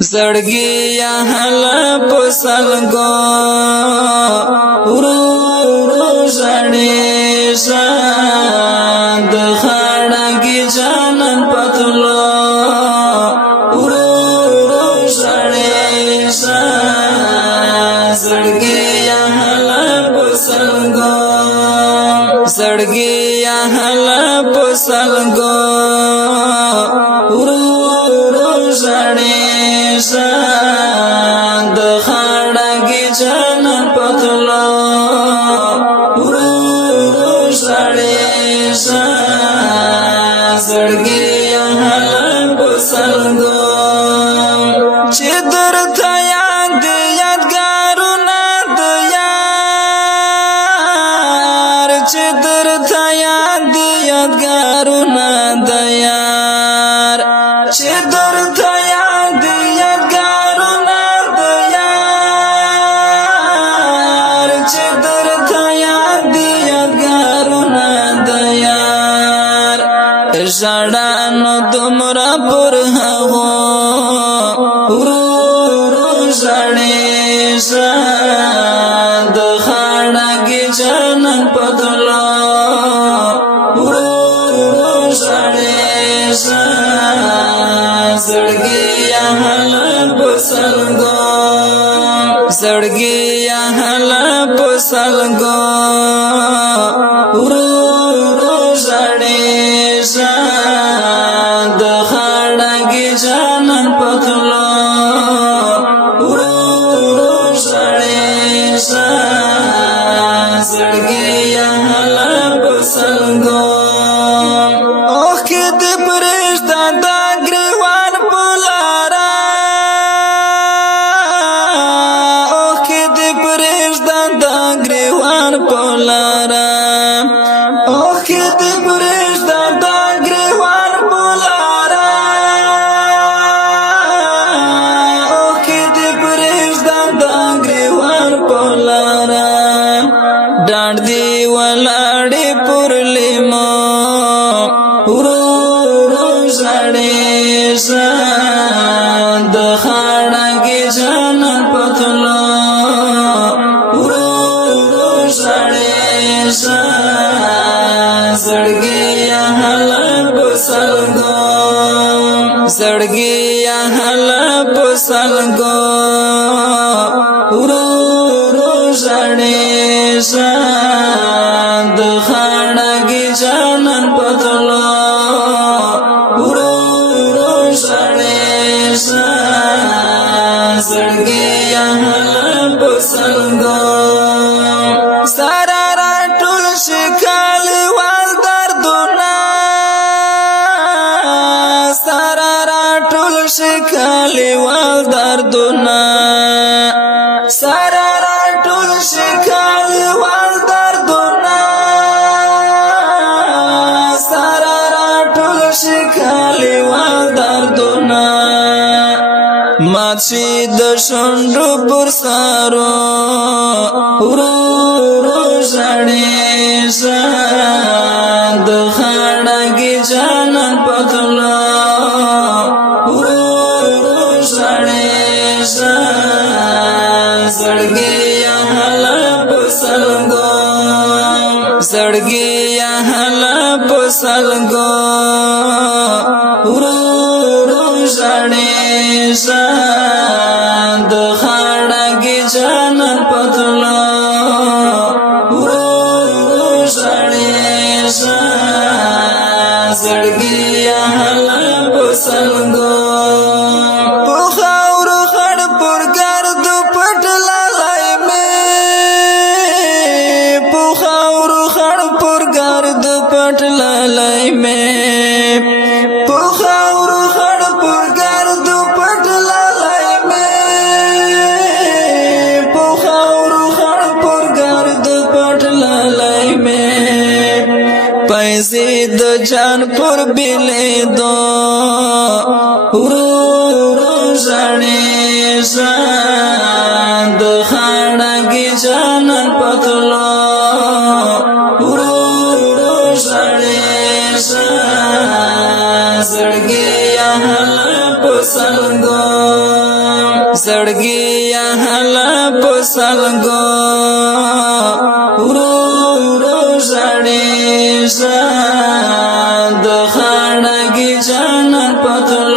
زړګي یا حل پسلګو ورو ورو ژړې شاد خړګي جانان پتلو ورو ورو ژړې شاد زړګي یا حل پسلګو زړګي یا حل پسلګو ورو ورو ژړې د خړګي جانان پتلو ورو ورو ژړې زړګي حل پسلګو چې درته یاد یادګارونه د یار چې درته یاد یادګارونه د یار چې درته ژړانو دومره پر هغو ورو ورو ژړې د خړګي جانان پتلو ورو ورو ژړې زړګي حل پسلګو زړګي حل پسلګو ورو ورو ژړې د خړګي جانان پتلو ورو ورو ژړې زړګي حل پسلګو اوخ کې دې پرېږده دا ګریوان په لاره اوخ کې دې پرېږده دا ګریوان په لاره اوخ کې دې پرېږده دا ډاډ دی ولاړې پر لیمو ورو ورو ژړې د خړګي جانان پتلو ورو ورو ژړې زړګي حل پسلګو زړګي حل پسلګو ورو ورو ژړې د خړګي جانان پتلو ورو ورو ژړې زړګي حل پسلګو سارا راټول شکال وال دردونه سارا راټول شکال وال دردونه سارا راټول شکال وال دردونه سارا راټول شکال وال دردونه مات شي د شونډو پر سارو ورو ورو ژړې د خړګي جانان پتلو ورو ورو ژړې زړګي حل پسلګو زړګي حل پسلګو ورو ورو ژړې د خړګي جانان پتلو ورو ورو ژړې زړګي حل پسلګو پټ لای مې په خاور خړ پر ګرد پټ لای مې په خاور خړ پر ګرد پټ لای مې پیسې د جان پر بلې دو ورو ورو ژړې د خړګي جانان پتلو زړګي حل پسلګو زړګي یا حلا پسلګو ورو ورو زړې زاد خړګي جنت پتل